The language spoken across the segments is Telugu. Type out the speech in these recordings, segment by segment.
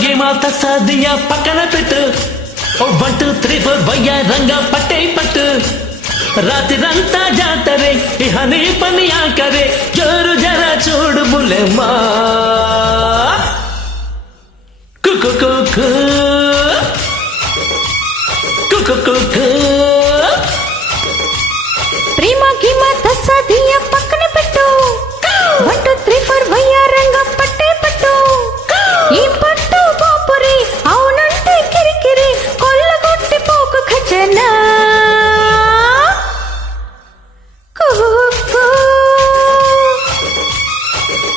గీమా తస్సాదియా పక్కన పెట్టు 1 2 3 4 వయ్యారంగా పట్టే పట్టు రాత్రంతా జాతరే ఇహ నీ పని ఆకరే జోరు జర చూడు బుల్లెమ్మా కుకు కుకు కుకు కుకు ప్రేమ గీమా తస్సాదియా పక్కన పెట్టు 1 2 3 4 వయ్యారంగా పట్టే పట్టు ఈ పట్టు బాపురి అవునంటే కిరికిరి కొల్లగొట్టి పోకు ఖజనా కుకు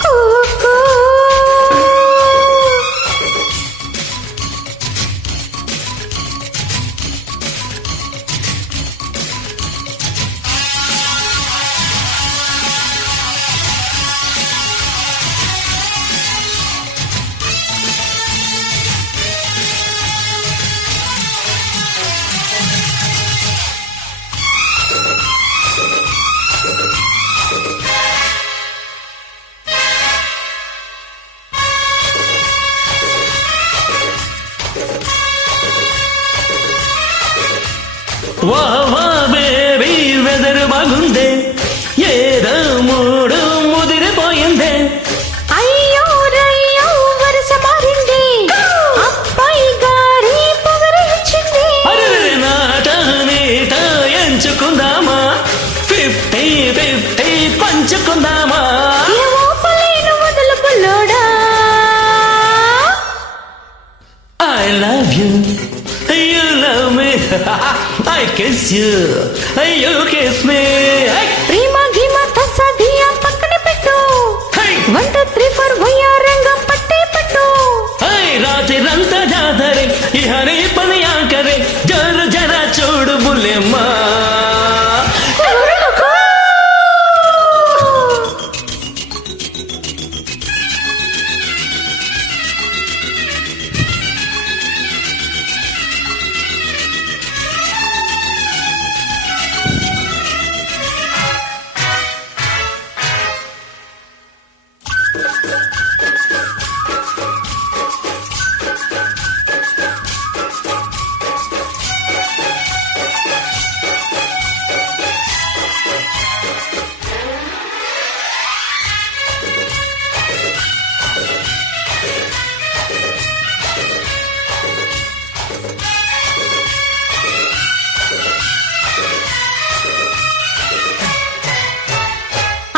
కుకు వా వా బేబీ వెదర్ బాగుందే ఏదో మూడు ముదిరిపోయిందే అయ్యో రయ్యో వరస మారింది అబ్బాయి గారి పొగరు ఇచ్చింది అరే నాట నీట ఎంచుకుందామా 50-50 పంచుకుందామా ఓపలేను వదలు బుల్లోడా I love you, you love me, I kiss you, you kiss me. ప్రేమ గీమా తస్సాదియా పక్కన పెట్టు Hey! 1 2 3 4 వయ్యారంగా పట్టే పట్టు Hey! రాత్రంతా జాతరే ఇహ నీ పని ఆకరే జర జర చూడు బుల్లెమ్మా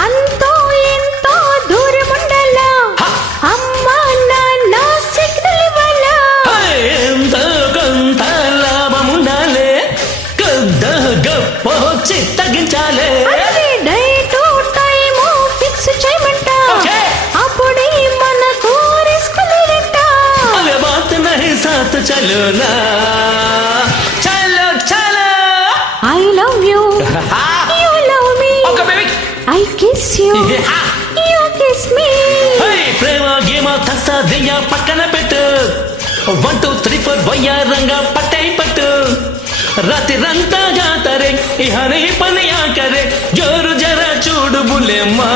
అంతో ఎంతో దూరం ఉండాలా అమ్మా నాన్న సిగ్నల్ ఇవ్వాలా Hey! ఎంత కొంత లాభం ఉండాలి కొద్ద గొప్ప చిత్తగించాలి అరే డేటు టైము ఫిక్స్ చేయమంట Okay. అప్పుడే మనకు రిస్క్ లేదంట अरे बात नहीं साथ चलो ना चलो चलो I love you you love me okay baby I kiss you you kiss me hey ప్రేమ గేమ తస్సాదియా పక్కన పెట్టు 1 2 3 4 వయ్యారంగా పట్టే పట్టు రాత్రంతా జాతరే ఇహ నీ పని ఆకరే జోరు జర చూడు బుల్లెమ్మా